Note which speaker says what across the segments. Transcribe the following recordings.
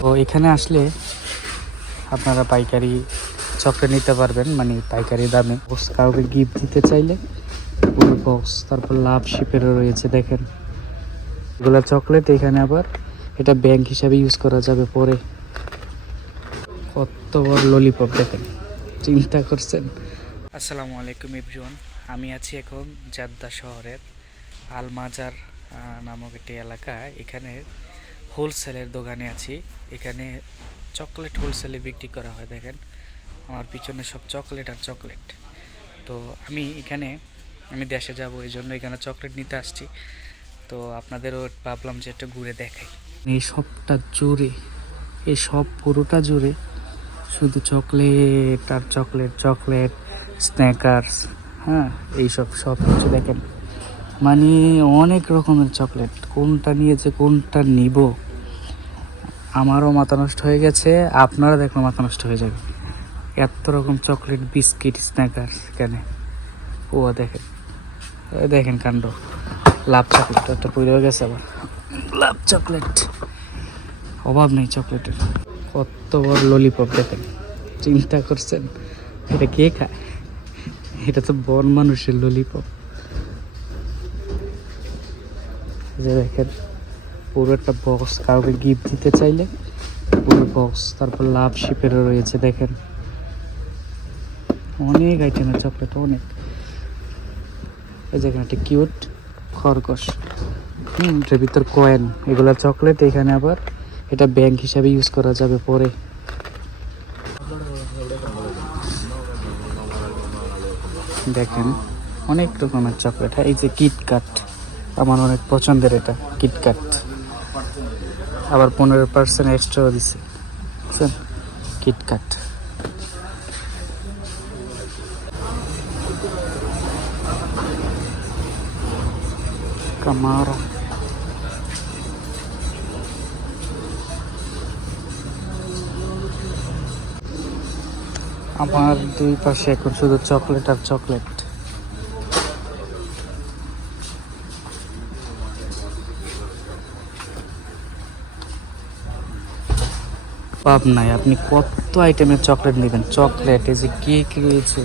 Speaker 1: তো এখানে আসলে আপনারা পাইকারি চকলেট নিতে পারবেন মানে পাইকারি দামে। বক্স কাউকে গিফট দিতে চাইলে পুরো বক্স তারপর লাভ শিপেরও রয়েছে, দেখেন। এগুলো চকলেট এখানে আবার এটা ব্যাংক হিসাবে ইউজ করা যাবে পরে। কত বড় ললিপপ দেখেন। চিন্তা করছেন? আসসালামু আলাইকুম এভরিওয়ান, আমি আছি এখন জাদ্দা শহরের আলমাজার নামক একটি এলাকা এখানে হোলসেলের দোকানে আছি। এখানে চকলেট হোলসেলে বিক্রি করা হয়, দেখেন। আমার পিছনে সব চকলেট আর চকলেট। তো আমি এখানে, আমি দেশে যাব, এই জন্য এখানে চকলেট নিতে আসছি। তো আপনাদেরও ভাবলাম যে একটু ঘুরে দেখাই। এই সবটা জুড়ে এই সব পুরোটা জুড়ে শুধু চকলেট আর চকলেট চকলেট, স্ন্যাকার্স হ্যাঁ এইসব সব কিছু দেখেন। মানে অনেক রকমের চকলেট। কোনটা নিয়েছে, কোনটা নিব? আমারও মাথা নষ্ট হয়ে গেছে আপনারা দেখলে মাথা নষ্ট হয়ে যাবে। এত রকম চকলেট, বিস্কিট স্ন্যাকার এখানে ও, দেখেন। দেখেন কাণ্ড। লাভ চকলেট, একটা পড়ে গেছে আবার। Love chocolate. অভাব নেই চকলেটের। কত বড় ললিপপ দেখেন। চিন্তা করছেন, এটা কে খায়? এটা তো বন মানুষের ললিপপ যে দেখেন, পুরো একটা বক্স কাউকে গিফট দিতে চাইলে পুরো বক্স তারপর লাভ শিপেরও রয়েছে, দেখেন। অনেক আইটেমের চকলেট অনেক। এই যেখানে একটা কিউট খরগোশ। হুম, এটার ভিতর কয়েন এগুলো চকলেট এখানে আবার এটা ব্যাংক হিসাবে ইউজ করা যাবে পরে। দেখেন, অনেক রকমের চকলেট হ্যাঁ এই যে কিটকাট আমার অনেক পছন্দের এটা কিটকাট আবার পনেরো পার্সেন্ট এক্সট্রাও দিছে। কিটকাট কামারা আমার দুই পাশে এখন শুধু চকলেট আর চকলেট পাব নাই। আপনি কত আইটেমের চকলেট নেবেন? চকলেট এই যে কেক রয়েছে,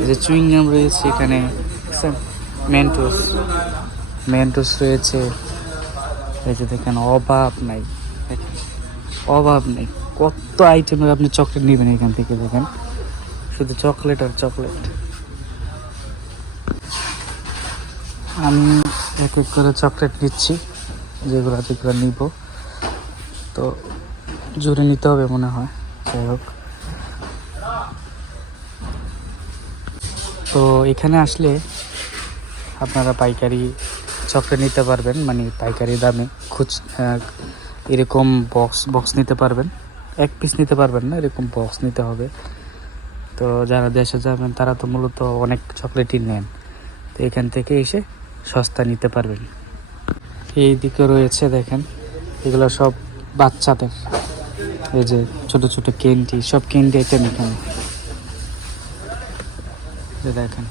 Speaker 1: এই যে চুইংগাম রয়েছে এখানে মেন্টোস মেন্টোস রয়েছে, এই যে দেখেন, অভাব নাই। অভাব নেই। কত আইটেমের আপনি চকলেট নেবেন এখান থেকে দেখেন? শুধু চকলেট আর চকলেট আমি এক এক করে চকলেট নিচ্ছি, যেগুলো যেগুলো নিব। তো জুড়ে নিতে হবে মনে হয়। যাই হোক। তো এখানে আসলে আপনারা পাইকারি চকলেট নিতে পারবেন মানে পাইকারি দামে খুচ এরকম বক্স বক্স নিতে পারবেন। এক পিস নিতে পারবেন না, এরকম বক্স নিতে হবে। তো যারা দেশে যাবেন, তারা তো মূলত অনেক চকলেটই নেন। তো এখান থেকে এসে সস্তা নিতে পারবেন। এই দিকে রয়েছে দেখেন, এগুলো সব বাচ্চাদের। এই যে ছোট ছোট ক্যান্ডি সব ক্যান্ডি আইটেম এখানে। দেখেন,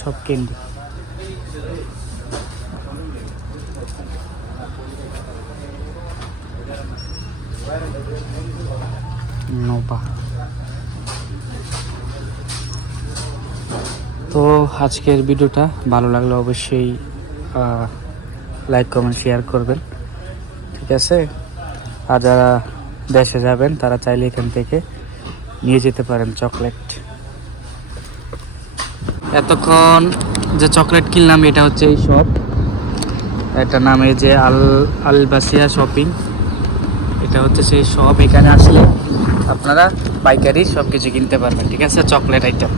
Speaker 1: সব ক্যান্ডি তো আজকের ভিডিওটা ভালো লাগলে অবশ্যই লাইক কমেন্ট শেয়ার করবেন। ঠিক আছে? আর যারা দেশে যাবেন, তারা চাইলে এখান থেকে নিয়ে যেতে পারেন চকলেট। এতক্ষণ যে চকলেট কিনলাম, এটা হচ্ছে এই শপ। এটা নামে যে আল, আলবাসিয়া শপিং। এটা হচ্ছে সেই শপ, এখানে আসলে আপনারা পাইকারি সব কিছু কিনতে পারবেন, ঠিক আছে? Chocolate item.